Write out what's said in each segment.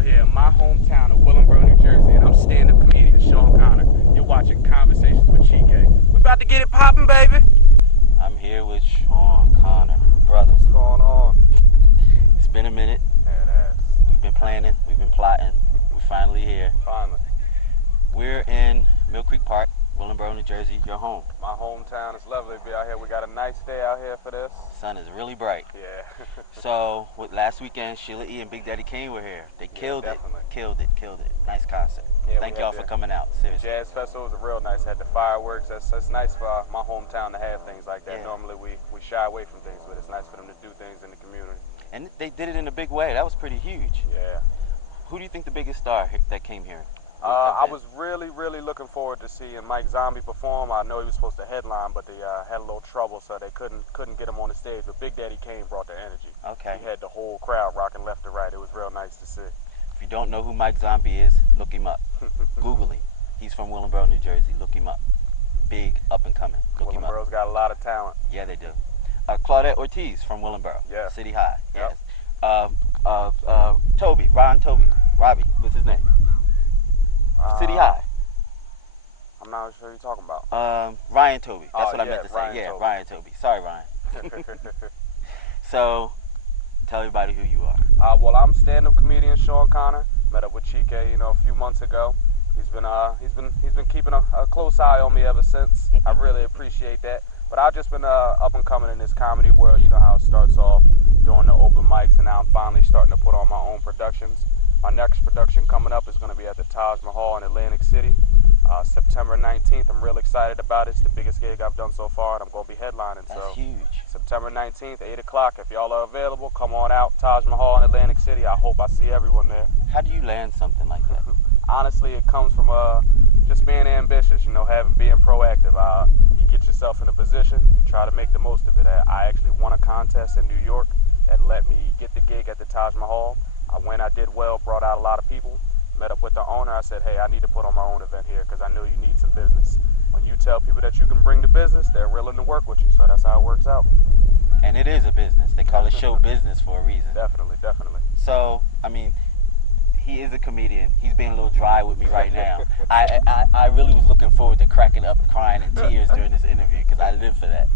out here in my hometown of Willingboro, New Jersey, and I'm stand-up comedian Sean Connor. You're watching Conversations with Chike. We about to get it popping, baby. I'm here with Sean Connor. Brother, What's going on? it's been a minute. Yeah, it has. We've been planning, we've been plotting. We're finally here. Finally. We're in Mill Creek Park, Willingboro, New Jersey, your home. My hometown is lovely to be out here. We got a nice day out here for this. Sun is really bright. Yeah. So, with last weekend, Sheila E. and Big Daddy Kane were here. They killed it. definitely. Killed it. Nice concert. Yeah, Thank we y'all had for the coming out. Seriously. Jazz Festival was real nice. Had the fireworks. That's nice for my hometown to have things like that. Yeah. Normally we shy away from things, but it's nice for them to do things in the community. And they did it in a big way. That was pretty huge. Yeah. Who do you think the biggest star that came here? I was really looking forward to seeing Mike Zombie perform. I know he was supposed to headline, but they had a little trouble, so they couldn't get him on the stage. But Big Daddy Kane brought the energy. Okay. He had the whole crowd rocking left to right. It was real nice to see. If you don't know who Mike Zombie is, look him up. Google him. He's from Willingboro, New Jersey. Look him up. Big, up and coming. Look him up. Willingboro's got a lot of talent. Yeah, they do. Claudette Ortiz from Willingboro. Yeah. City High. Yep. Yes. Robbie. What's his name? City High. I'm not sure who you're talking about. Ryan Toby. That's Oh, what I yeah, meant to say. Ryan Yeah, Toby. Ryan Toby. Sorry, Ryan. So, tell everybody who you are. Well, I'm stand-up comedian Sean Connor. Met up with Chike, a few months ago. He's been keeping a close eye on me ever since. I really appreciate that. But I've just been up and coming in this comedy world. You know how it starts off doing the open mics, and now I'm finally starting to put on my own productions. My next production coming up is going to be at the Taj Mahal in Atlantic City, September 19th. I'm real excited about it. It's the biggest gig I've done so far, and I'm going to be headlining. That's huge. September 19th, 8 o'clock. If y'all are available, come on out. Taj Mahal in Atlantic City. I hope I see everyone there. How do you land something like that? Honestly, it comes from just being ambitious, being proactive. You get yourself in a position, you try to make the most of it. I actually won a contest in New York that let me get the gig at the Taj Mahal. I went, I did well, brought out a lot of people, met up with the owner. I said, hey, I need to put on my own event here because I know you need some business. When you tell people that you can bring the business, they're willing to work with you, so that's how it works out. And it is a business. They call it show business for a reason. Definitely. So, he is a comedian. He's being a little dry with me right now. I really was looking forward to cracking up, crying in tears during this interview because I live for that.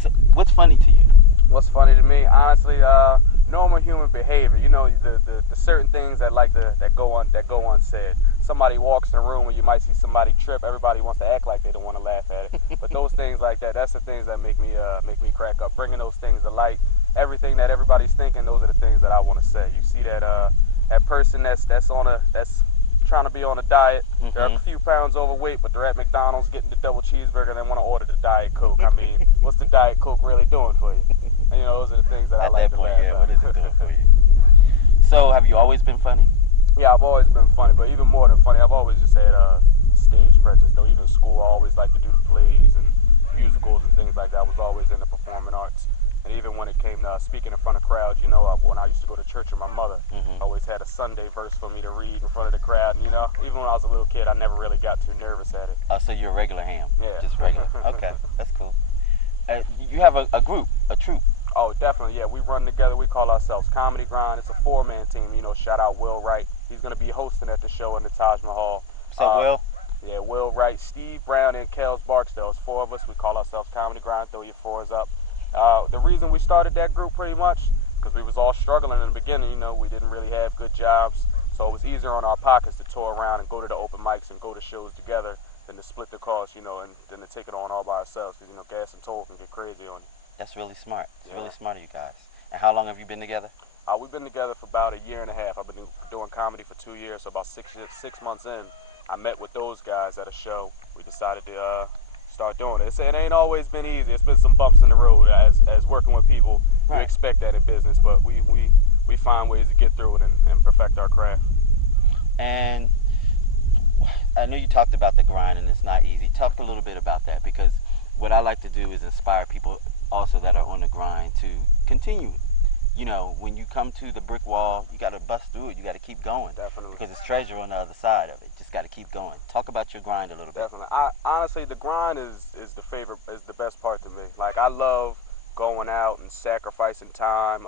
So, what's funny to you? What's funny to me, honestly, normal human behavior. The certain things that go unsaid. Somebody walks in a room and you might see somebody trip. Everybody wants to act like they don't want to laugh at it. But those things like that, that's the things that make me crack up. Bringing those things to light, everything that everybody's thinking, those are the things that I want to say. You see that person that's trying to be on a diet. Mm-hmm. They're a few pounds overweight, but they're at McDonald's getting the double cheeseburger and they want to order the Diet Coke. What's the Diet Coke really doing for you? And, those are the things that I like to laugh at. What is it doing for you? So, have you always been funny? Yeah, I've always been funny, but even more than funny, I've always just had stage presence. Though even in school, I always liked to do the plays and musicals and things like that. I was always in the performing arts. And even when it came to speaking in front of crowds, when I used to go to church with my mother, I always had a Sunday verse for me to read in front of the crowd. And, even when I was a little kid, I never really got too nervous at it. So you're a regular ham? Yeah. Just regular. Okay, that's cool. You have a group, a troupe. Oh, definitely, yeah. We run together. We call ourselves Comedy Grind. It's a four-man team. Shout out Will Wright. He's going to be hosting at the show in the Taj Mahal. What's up, Will? Yeah, Will Wright, Steve Brown, and Kels Barksdale. It's four of us. We call ourselves Comedy Grind. Throw your fours up. The reason we started that group pretty much because we was all struggling in the beginning. We didn't really have good jobs, so it was easier on our pockets to tour around and go to the open mics and go to shows together than to split the cost, and then to take it on all by ourselves because gas and toll can get crazy on you. That's really smart. It's really smart of you guys. And how long have you been together? We've been together for about a year and a half. I've been doing comedy for 2 years, so about 6 months in, I met with those guys at a show. We decided to start doing it. It ain't always been easy. It's been some bumps in the road as working with people. Right. You expect that in business, but we find ways to get through it and perfect our craft. And I know you talked about the grind and it's not easy. Talk a little bit about that because what I like to do is inspire people also that are on the grind to continue. When you come to the brick wall, you got to bust through it. You got to keep going. Definitely. Because it's treasure on the other side of it. Just got to keep going. Talk about your grind a little bit. Definitely. Honestly, the grind is the best part to me. Like, I love going out and sacrificing time,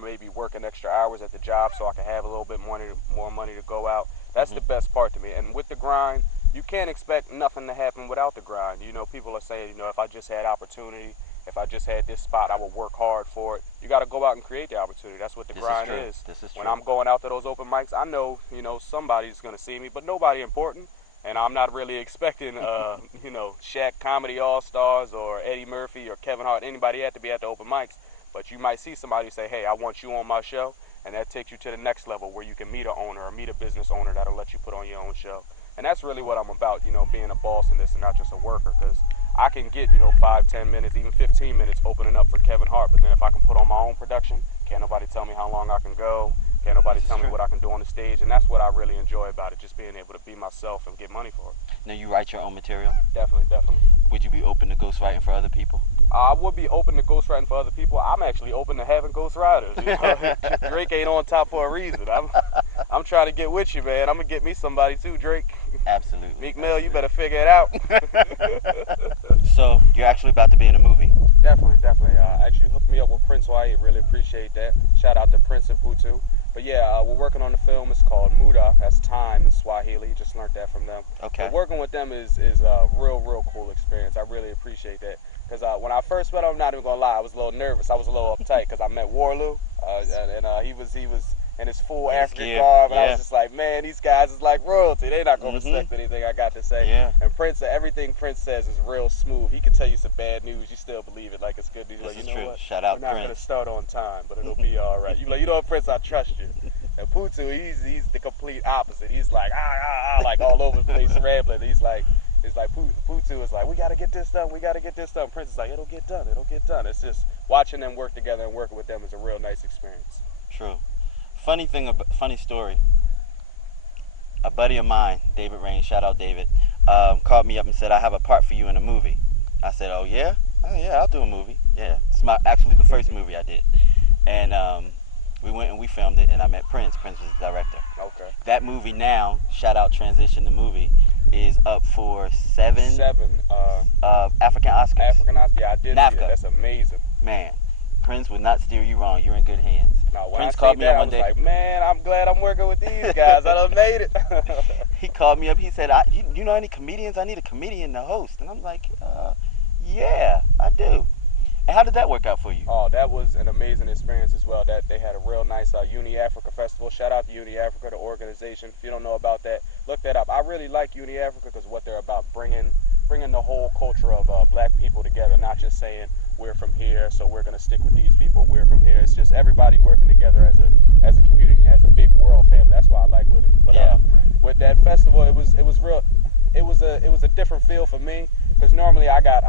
maybe working extra hours at the job so I can have a little bit more money to go out. That's the best part to me. And with the grind, you can't expect nothing to happen without the grind. You know, people are saying, you know, if I just had opportunity, if I just had this spot, I would work hard for it. You got to go out and create the opportunity. That's what the grind is. This is when true. I'm going out to those open mics, I know, you know, somebody's going to see me, but nobody important. And I'm not really expecting, you know, Shaq Comedy All-Stars or Eddie Murphy or Kevin Hart, anybody had to be at the open mics. But you might see somebody say, hey, I want you on my show. And that takes you to the next level where you can meet an owner or meet a business owner that'll let you put on your own show. And that's really what I'm about, you know, being a boss in this and not just a worker. Because I can get, you know, 5, 10 minutes, even 15 minutes opening up for Kevin Hart. But then if I can put on my own production, can't nobody tell me how long I can go. Can't nobody tell me what I can do on the stage. And that's what I really enjoy about it, just being able to be myself and get money for it. Now, you write your own material? Definitely, definitely. Would you be open to ghostwriting for other people? I would be open to ghostwriting for other people. I'm actually open to having ghostwriters. You know? Drake ain't on top for a reason. I'm trying to get with you, man. I'm going to get me somebody too, Drake. Absolutely. Meek Mill, you better figure it out. So, you're actually about to be in a movie? Definitely, definitely. Actually hooked me up with Prince White. Really appreciate that. Shout out to Prince and Putu. But yeah, we're working on the film. It's called Muda. That's time in Swahili. Just learned that from them. Okay. But working with them is a real cool experience. I really appreciate that. Because when I first met him, I'm not even going to lie, I was a little nervous. I was a little uptight because I met Warloo. And he was in his full African garb. And I was just like, man, these guys is like royalty. They're not going to respect anything I got to say. Yeah. And Prince, everything Prince says is real smooth. He can tell you some bad news. You still believe it like it's good news. This Like, you is know true. what? Shout out We're not Prince. going to start on time, but it'll be all right. You be like, you know what, Prince, I trust you. And Putu, he's the complete opposite. He's like, like all over the place, rambling. He's like Putu is like, we got to get this done. We got to get this done. Prince is like, it'll get done. It'll get done. It's just watching them work together and working with them is a real nice experience. True. Funny story. A buddy of mine, David Rain, shout out David, called me up and said, I have a part for you in a movie. I said, oh yeah? Oh yeah, I'll do a movie. Yeah, it's actually the first movie I did. And we went and we filmed it, and I met Prince. Prince was the director. Okay. That movie now, shout out Transition the movie, is up for seven African Oscars. African Oscars, yeah, I did NAFCA. see that. That's amazing. Man, Prince would not steer you wrong. You're in good hands. Now, when Prince I called seen me that, up I one was day. like, man, I'm glad I'm working with these guys. I done made it. He called me up. He said, you know any comedians? I need a comedian to host. And I'm like, yeah, I do. And how did that work out for you? Oh, that was an amazing experience as well. That they had a real nice Uni Africa festival. Shout out to Uni Africa, the organization. If you don't know about that, look that up. I really like Uni Africa because what they're about, bringing the whole culture of black people together, not just saying we're from here, so we're gonna stick with these people. We're from here. It's just everybody working together as a community, as a big world family. That's what I like with it. But with that festival, it was real. It was a different feel for me because normally I got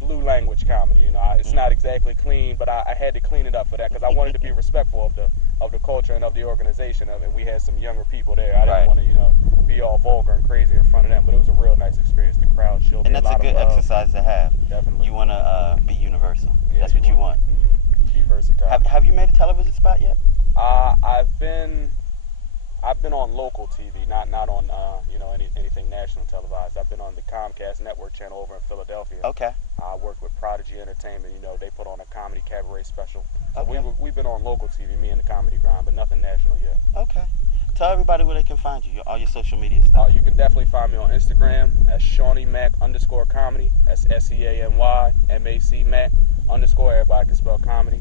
blue language comedy. You know, it's not exactly clean, but I had to clean it up for that because I wanted to be respectful of the culture and of the organization of it. We had some younger people there. I didn't want to, you know, be all vulgar and crazy in front of them, but it was a real nice experience. The crowd showed me a lot of love. And that's a good exercise to have. Definitely. You want to be universal. Yeah, that's what you want. Be versatile. Have you made a television spot yet? I've been on local TV, not on you know, anything national televised. I've been on the Comcast network channel over in Philadelphia. Okay. I worked with Prodigy Entertainment. You know, they put on a comedy cabaret special. So Okay. we've been on local TV, me and the Comedy Grind, but nothing national yet. Okay. Tell everybody where they can find you, all your social media stuff. You can definitely find me on Instagram at ShawneeMac_comedy. That's SeanyMac _. Everybody can spell comedy.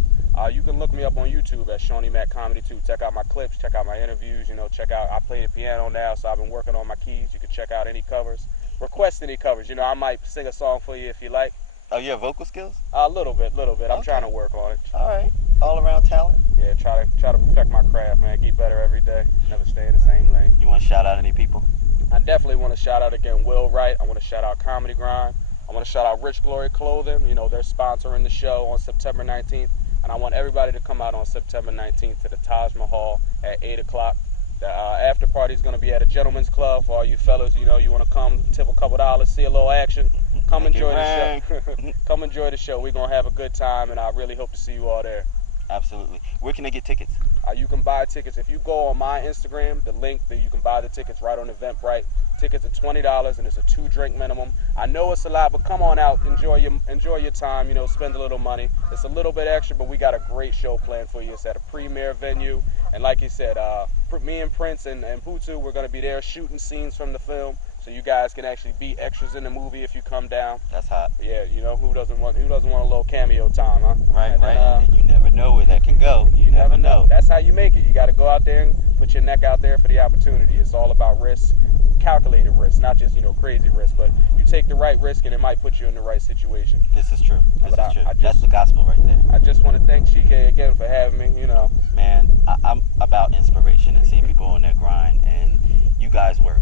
You can look me up on YouTube at Shawnee Mac Comedy too. Check out my clips, check out my interviews. You know, I play the piano now, so I've been working on my keys. You can check out any covers. Request any covers. You know, I might sing a song for you if you like. Oh, you have vocal skills? A little bit. I'm Okay. trying to work on it. All right. All around talent. Yeah, try to perfect my craft, man. Get better every day. Never stay in the same lane. You want to shout out any people? I definitely want to shout out again Will Wright. I want to shout out Comedy Grind. I want to shout out Rich Glory Clothing. You know, they're sponsoring the show on September 19th. And I want everybody to come out on September 19th to the Taj Mahal at 8 o'clock. The after party is going to be at a gentleman's club for all you fellas. You know, you want to come, tip a couple dollars, see a little action. Come enjoy the show. Come enjoy the show. We're going to have a good time, and I really hope to see you all there. Absolutely. Where can they get tickets? You can buy tickets. If you go on my Instagram, the link that you can buy the tickets right on Eventbrite. Tickets are $20 and it's a 2-drink minimum. I know it's a lot, but come on out, enjoy your time, you know, spend a little money. It's a little bit extra, but we got a great show planned for you. It's at a premier venue, and like you said, me and Prince and Putu, we're gonna be there shooting scenes from the film, so you guys can actually be extras in the movie if you come down. That's hot. Yeah, you know, who doesn't want a little cameo time, huh? Right, and right. And you never know where that can go. You never know. That's how you make it. You got to go out there and put your neck out there for the opportunity. It's all about risk. Calculated risk, not just, you know, crazy risk, but you take the right risk and it might put you in the right situation. This is true. That's the gospel right there. I just want to thank Chike again for having me, you know. Man, I'm about inspiration and seeing people on their grind, and you guys work.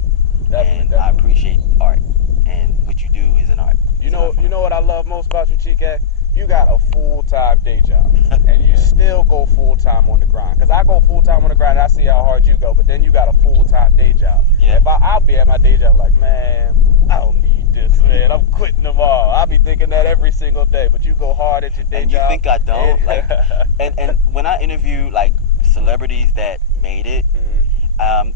Definitely. I appreciate art, and what you do is an art. You know what I love most about you, Chike? You got a full-time day job, and you still go full-time on the grind. Because I go full-time on the grind, and I see how hard you go, but then you got a full-time day job. Yeah. If I'll be at my day job like, man, I don't need this, man. I'm quitting tomorrow. I'll be thinking that every single day, but you go hard at your day job. And you think I don't? Like, and when I interview, like, celebrities that made it,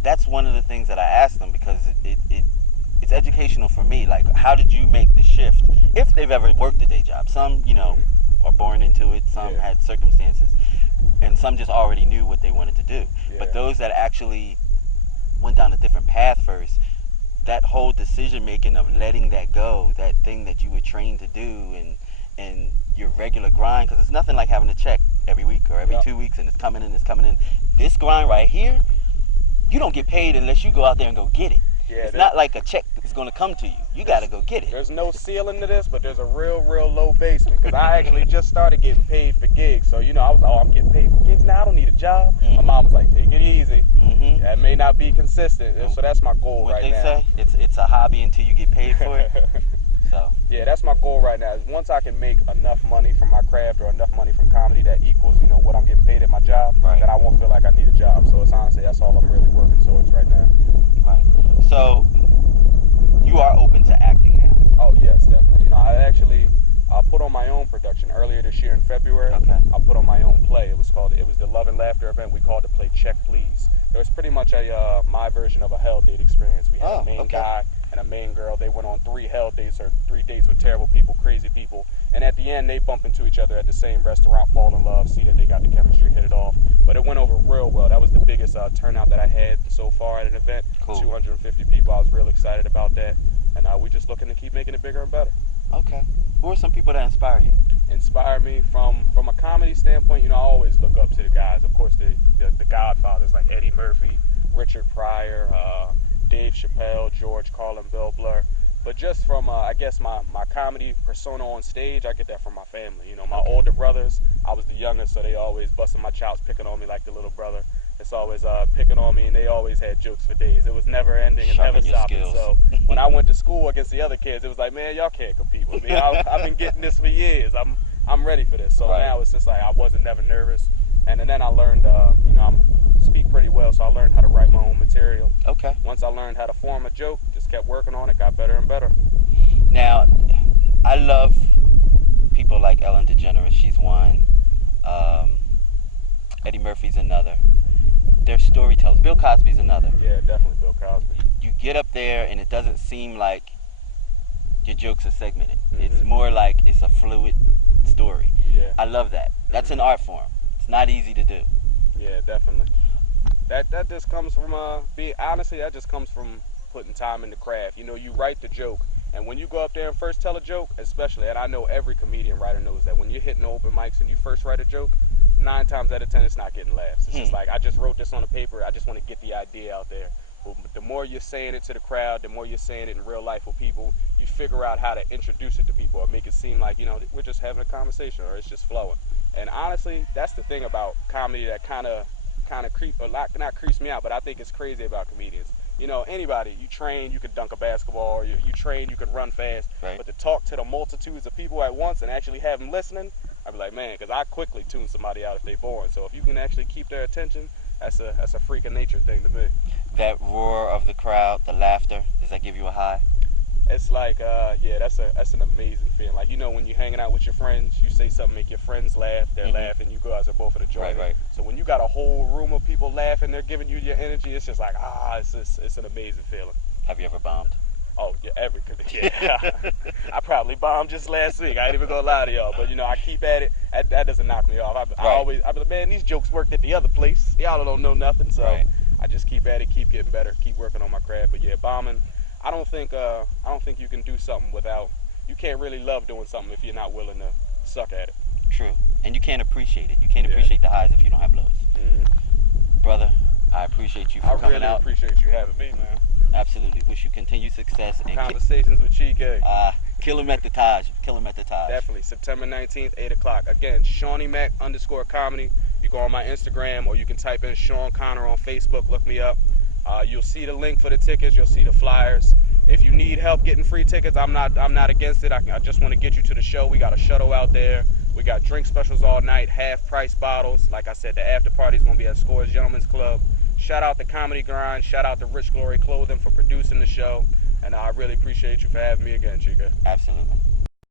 that's one of the things that I ask them, because it's educational for me. Like, how did you make the shift? If they've ever worked a day job. Some, you know, are born into it. Some had circumstances. And some just already knew what they wanted to do. Yeah. But those that actually went down a different path first, that whole decision making of letting that go, that thing that you were trained to do, and your regular grind, because it's nothing like having a check every week or every 2 weeks, and it's coming in, it's coming in. This grind right here, you don't get paid unless you go out there and go get it. Yeah, it's not like a check is going to come to you. You got to go get it. There's no ceiling to this, but there's a real low basement. Because I actually just started getting paid for gigs. So, you know, I was, I'm getting paid for gigs now. I don't need a job. My mom was like, take it easy. That may not be consistent. So that's my goal right now. What they say, it's a hobby until you get paid for it. So yeah, that's my goal right now. Is once I can make enough money from my craft or enough money from comedy that equals, you know, what I'm getting paid at my job, then I won't feel like I need a job. So it's honestly, that's all I'm really working towards right now. Right. So you are open to acting now? Oh yes, definitely. You know, I put on my own production earlier this year in February. Okay. I put on my own play. It was the Love and Laughter event. We called the play Check Please. It was pretty much my version of a hell date experience. We had a main guy and a main girl. They went on 3 hell dates, or 3 dates with terrible people, crazy people. And at the end, they bump into each other at the same restaurant, fall in love, see that they got the chemistry, hit it off. But it went over real well. That was the biggest turnout that I had so far at an event. Cool. 250 people. I was real excited about that. And we just looking to keep making it bigger and better. Okay. Who are some people that inspire you? Inspire me from a comedy standpoint, you know, I always look up to the guys. Of course, the Godfathers like Eddie Murphy, Richard Pryor, Dave Chappelle, George Carlin, Bill Burr. But just from, I guess, my comedy persona on stage, I get that from my family. You know, my older brothers, I was the youngest, so they always busting my chops, picking on me like the little brother. It's always picking on me, and they always had jokes for days. It was never ending and never stopping. So when I went to school against the other kids, it was like, man, y'all can't compete with me. I've been getting this for years. I'm ready for this. So now it's just like I wasn't never nervous. And then I learned, you know, I speak pretty well, so I learned how to write my own material. Okay. Once I learned how to form a joke, just kept working on it, got better and better. Now, I love people like Ellen DeGeneres. She's one. Eddie Murphy's another. They're storytellers. Bill Cosby's another. Yeah, definitely Bill Cosby. You get up there and it doesn't seem like your jokes are segmented. It's more like it's a fluid story. Yeah. I love that. That's an art form. It's not easy to do. Yeah, definitely. That just comes from honestly, that just comes from putting time in the craft. You know, you write the joke, and when you go up there and first tell a joke, especially, and I know every comedian writer knows that when you're hitting open mics and you first write a joke, 9 times out of 10 it's not getting laughs. It's just like, I just wrote this on a paper, I just want to get the idea out there. But the more you're saying it to the crowd, the more you're saying it in real life with people, you figure out how to introduce it to people or make it seem like, you know, we're just having a conversation or it's just flowing. And honestly, that's the thing about comedy that kind of not creeps me out, but I think it's crazy about comedians. You know, anybody, you train, you could dunk a basketball, or you train, you could run fast, but to talk to the multitudes of people at once and actually have them listening, I'd be like, man, because I quickly tune somebody out if they're boring. So if you can actually keep their attention, that's a freak of nature thing to me. That roar of the crowd, the laughter, does that give you a high? It's like, yeah, that's an amazing feeling. Like, you know, when you're hanging out with your friends, you say something, make your friends laugh, they're laughing, you guys are both enjoying Right. it. So when you got a whole room of people laughing, they're giving you your energy, it's just like, it's an amazing feeling. Have you ever bombed? Oh, yeah, yeah. I probably bombed just last week. I ain't even gonna lie to y'all, but you know, I keep at it. That doesn't knock me off. I be like, man, these jokes worked at the other place. Y'all don't know nothing, so I just keep at it, keep getting better, keep working on my craft. But yeah, bombing. I don't think you can do something without. You can't really love doing something if you're not willing to suck at it. True, and you can't appreciate it. You can't appreciate the highs if you don't have lows. Brother, I appreciate you for coming out. I really appreciate you having me, man. Absolutely. Wish you continued success. And Conversations with Chike. Kill him at the Taj. Kill him at the Taj. Definitely. September 19th, 8 o'clock. Again, ShawneeMac_comedy. You go on my Instagram, or you can type in Sean Connor on Facebook. Look me up. You'll see the link for the tickets. You'll see the flyers. If you need help getting free tickets, I'm not against it. I just want to get you to the show. We got a shuttle out there. We got drink specials all night, half-price bottles. Like I said, the after party is going to be at Scores Gentlemen's Club. Shout out to Comedy Grind. Shout out to Rich Glory Clothing for producing the show. And I really appreciate you for having me again, Chike. Absolutely.